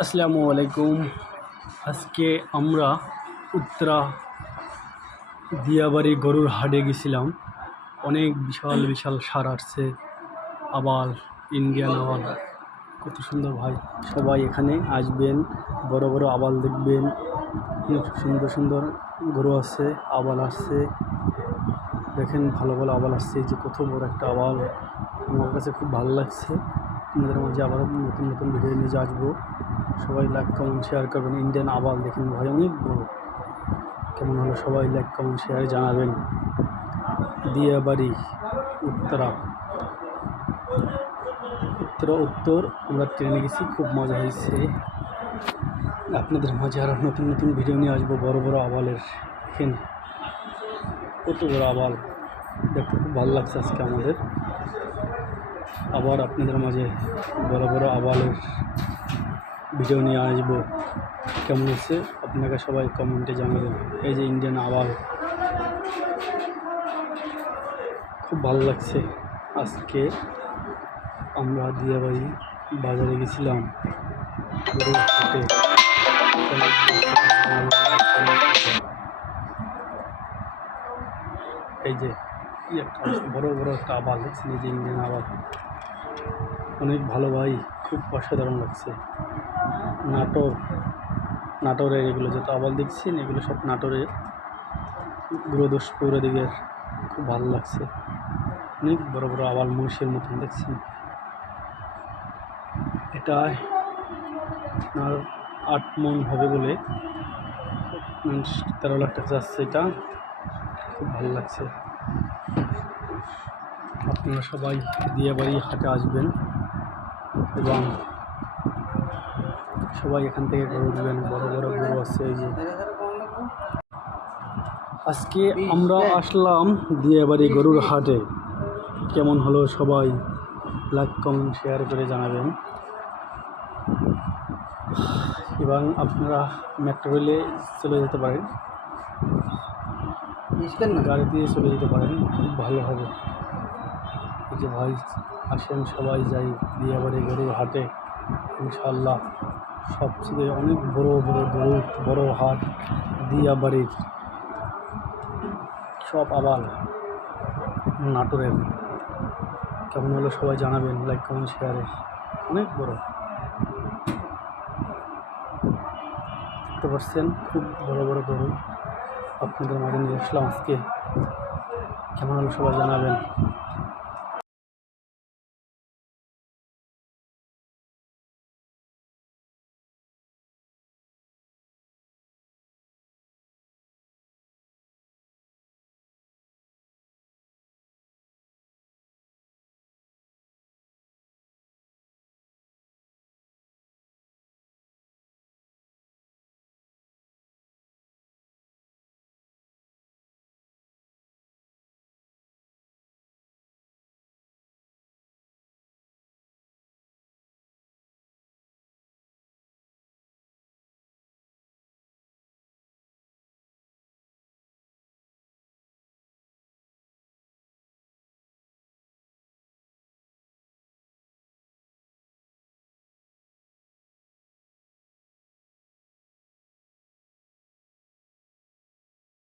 আসসালামু আলাইকুম। আজকে আমরা উত্তরা দিয়াবাড়ি গরুর হাটে গেছিলাম। অনেক বিশাল বিশাল সার আসছে, আবাল, ইন্ডিয়ান আবাল, কত সুন্দর ভাই। সবাই এখানে আসবেন, বড় বড় আবাল দেখবেন। অনেক সুন্দর সুন্দর গরু আছে, আবাল আসছে। দেখেন ভালো ভালো আবাল আসছে, যে কত বড় একটা আবাল। আমার কাছে খুব ভালো লাগছে। আপনাদের মাঝে আবার নতুন নতুন ভিডিও নিয়ে আসবো। সবাই লাইক কমেন্ট শেয়ার করবেন। ইন্ডিয়ান আবাল দেখেন ভাই, অনেক বড়। কেমন হলো সবাই লাইক কমেন্ট শেয়ারে জানাবেন। দিয়াবাড়ি উত্তরা উত্তর আমরা ট্রেনে গেছি, খুব মজা হয়েছে। আপনাদের মাঝে আরও নতুন নতুন ভিডিও নিয়ে আসবো। বড় বড় আবালের দেখেন কত বড় আবাল, দেখতে খুব ভালো লাগছে আজকে আমাদের। আবার আপনাদের মাঝে বড় বড় আবালের ভিডিও নিয়ে আসবো। কেমন হচ্ছে আপনাকে সবাই কমেন্টে জানাবেন। এই যে ইন্ডিয়ান আবাল, খুব ভালো লাগছে। আজকে আমরা দিয়াবাড়ি বাজারে গেছিলাম, গরুর হাটে। এই যে কি একটা বড় বড় একটা আবাল দেখছেন, এই যে ইন্ডিয়ান আবাল, অনেক ভালো ভাই, খুব অসাধারণ লাগছে। নাটোরের এগুলো যত আবাল দেখছেন, এগুলো সব নাটোরের, গুরুদাসপুর দিকের। খুব ভালো লাগছে, অনেক বড় বড় আবাল, মহিষের মতন দেখছেন। এটা আপনার 8 মন হবে বলে 13 লাখ টাকা যাচ্ছে। এটা খুব ভালো লাগছে। আপনারা সবাই দিয়াবাড়ি হাটে আসবেন এবং সবাই এখান থেকে গরু নেবেন। বড় বড় গরু আছে। এই যে আজকে আমরা আসলাম দিয়াবাড়ি গরুর হাটে। কেমন হলো সবাই লাইক কমেন্ট শেয়ার করে জানাবেন। এবং আপনারা মেট্রো রেলে চলে যেতে পারেন, গাড়ি দিয়ে চলে যেতে পারেন, খুব ভালো হবে। এই যে ভাই, আসেন সবাই যাই দিয়াবাড়ি গরুর হাটে। ইনশাল্লাহ সবচেয়ে অনেক বড় বড় গরু, বড় হাট দিয়াবাড়ির। সব আবাল নাটোরের। কেমন হলো সবাই জানাবেন লাইক কমেন্ট শেয়ারে। অনেক বড়, দেখতে পাচ্ছেন খুব বড় বড় গরু আপনাদের মাঝে নিয়ে আসলাম আজকে। কেমন হলো সবাই জানাবেন।